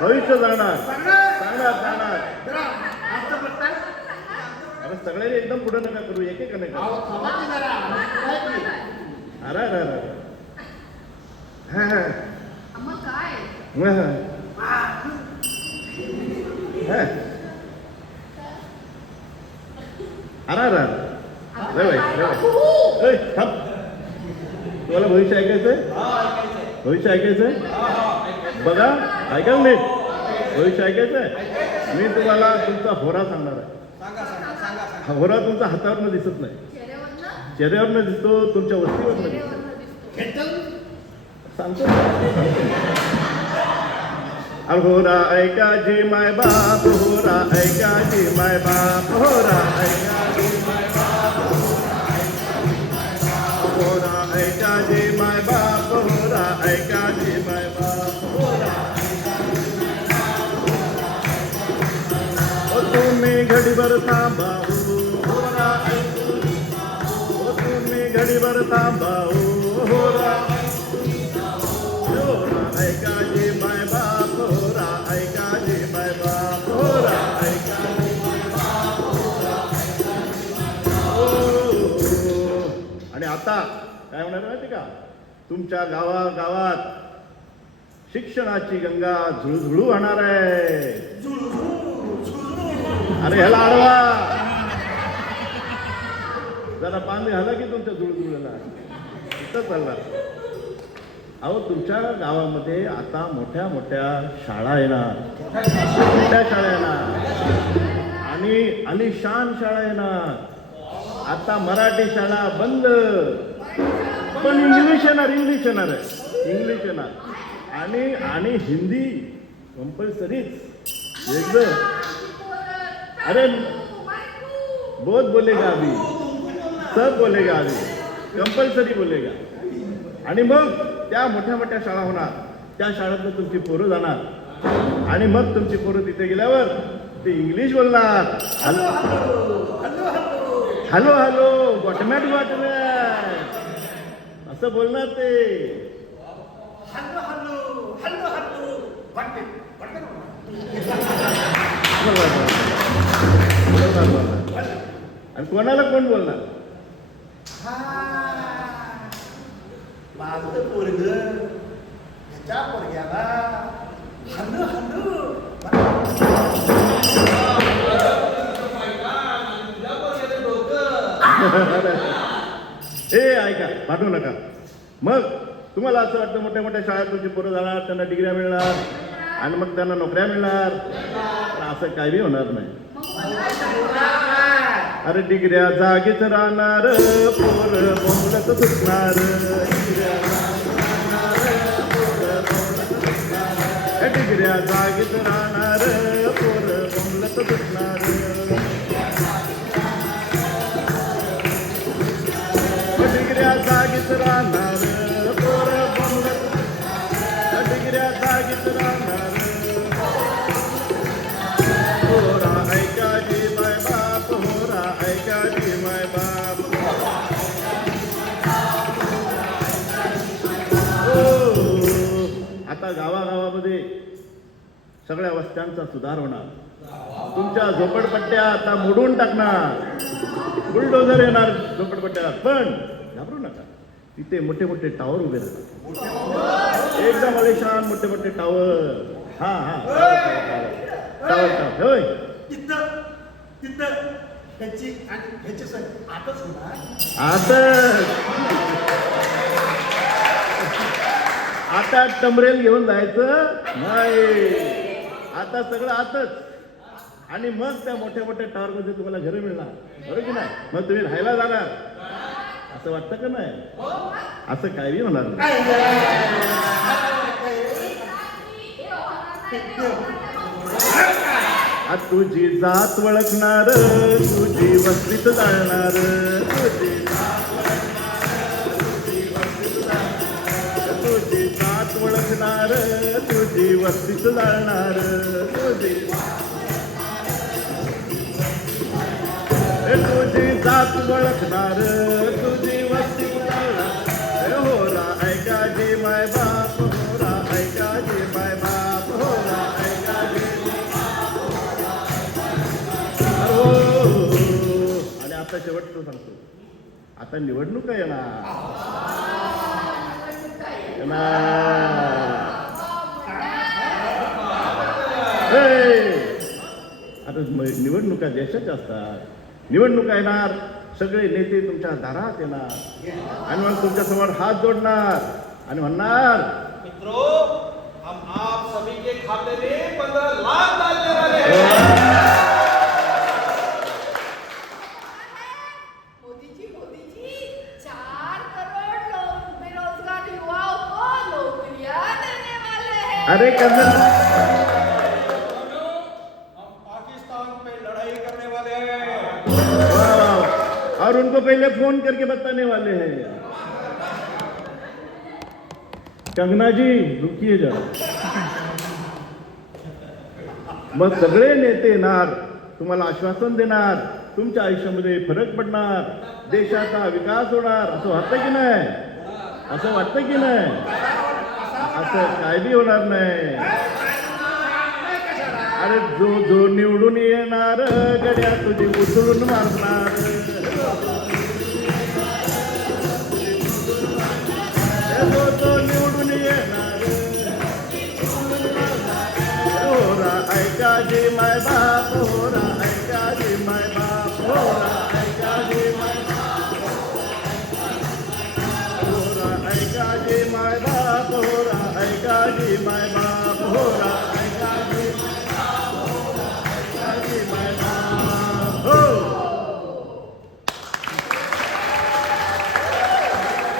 भविष्य जाणार सांगणार सांगणार. अरे सगळ्यांनी एकदम पुढे नका करू, एक एक नका. अरे अरे अरे हा हा अरे अरे थांब. तुम्हाला भविष्य ऐकायचंय? भविष्य ऐकायचंय? बघा ऐकाल नाही. भविष्य ऐकायचंय? मी तुम्हाला तुमचा होरा सांगणार आहे. होरा तुमचा हातावरनं दिसत नाही, चेहऱ्यावरनं दिसतो, तुमच्या वस्तीवरनं दिसतो. सांगतो होरा ऐका जी माय बाप, होरा ऐका जी माय बाप, होरा ऐका जी माय बाप, होरा ऐका जी माय बाप, होरा ऐका जी माय बाप, होरा. तुम्ही घडीभर थांबा, होरा तुम्ही घडीभर थांबा, होरा होरा ऐका जी माय बाप, होरा ऐका जी माय बाप, होरा ऐका जी माय बाप, आणि आता काय होणार माहिती का? तुमच्या गावागावात शिक्षणाची गंगा झुळझुळू वाहणार आहे. अरे ह्याला अडवा जरा पाणी झालं की तुमच्या झुळझुळला इथं चालला. अहो तुमच्या गावामध्ये आता मोठ्या मोठ्या शाळा येणार, मोठ्या शाळा येणार आणि आलिशान शाळा येणार. आता मराठी शाळा बंद, पण इंग्लिश येणार, इंग्लिश येणार आहे, इंग्लिश येणार आणि हिंदी कंपल्सरीच एकदम. अरे बहुत बोलेगा अभी, सब बोलेगा अभी, कंपल्सरी बोलेगा. आणि मग त्या मोठ्या मोठ्या शाळा होणार, त्या शाळेतनं तुमची पोरं जाणार आणि मग तुमची पोरं तिथे गेल्यावर ते इंग्लिश बोलणार. हॅलो हॅलो हॅलो गॉटमॅट गॉटमॅट असं बोलणार ते. आणि कोणाला कोण बोलणार? माझं पोरग ह्याच्या पोरग्याला हल्लू हल्लू. हे ऐका, पाठवू नका. मग तुम्हाला असं वाटतं मोठ्या मोठ्या शाळेत तुमची पोरं जाणार, त्यांना डिग्र्या मिळणार आणि मग त्यांना नोकऱ्या मिळणार. पण असं काही होणार नाही. अरे डिग्र्या जागीच राहणार, पोर बोंबलत सुटणार. डिग्र्या जागीच राहणार, पोर बोंबलत सुटणार. डिग्र्या जागीच राहणार, पोर बोंबलत, डिग्र्या जागीच राहणार. होरा ऐका जी माय बाप, होरा ऐका जी माय बाप. आता गावागावामध्ये सगळ्या वस्त्यांचा सुधार होणार. तुमच्या झोपडपट्ट्या आता मोडून टाकणार, बुलडोझर येणार झोपडपट्ट्यात. पण घाबरू नका, तिथे मोठे मोठे टावर उभे राहतात, एकदम आलिशान मोठे मोठे टावर. हा हा टावर टावर होय. तिथं ह्याची आणि ह्याची सर आताच होणार. आता टमरेल घेऊन जायचं नाही, आता सगळं आतच. आणि मग त्या मोठ्या मोठ्या टावर मध्ये तुम्हाला घरं मिळणार, बरोबर की नाही? मग तुम्ही राहायला जाणार. असं वाटतं का नाही? असं काही होणार नाही. तुझी जात ओळखणार, तुझी वस्तीत जाणार, तुझी जात ओळखणार, तुझी वस्तीत जाणार. तुझी जात ओळखणार, तुझी वस्तीत जाणार. होरा ऐका जी माय बाप, होरा ऐका जी माय बाप, होरा ऐका शेवटचं सांगतो. आता निवडणुका येणार. आता निवडणुका देशाच्या असतात. निवडणुका येणार, सगळे नेते तुमच्या दारात येणार आणि मग तुमच्या समोर हात जोडणार आणि म्हणणार, मित्रों, हम आप सभी के खाते में 15 लाख डालने वाले हैं. मोदी जी 4 करोड़ लोग बेरोजगार युवाओं को नौकरियां देने वाले हैं. अरे कर्नल, हम पाकिस्तान पे लड़ाई करने वाले हैं. वाह, और उनको पहले फोन करके बताने वाले हैं. कंगना जी रुकिए जरा. मग सगळे नेते येणार, तुम्हाला आश्वासन देणार, तुमच्या आयुष्यामध्ये फरक पडणार, देशाचा विकास होणार. असं वाटतं की नाही? असं वाटतं की नाही? असं काय बी होणार नाही. अरे जो निवडून येणार गड्या तुझी उचलून मारणार. जो निवडून येणार होरा ऐका जी माय बाप, होरा ऐका जी माय बाप, होरा ऐका जी माय बाप, होरा ऐका जी माय बाप, होरा ऐका जी माय बाप, होरा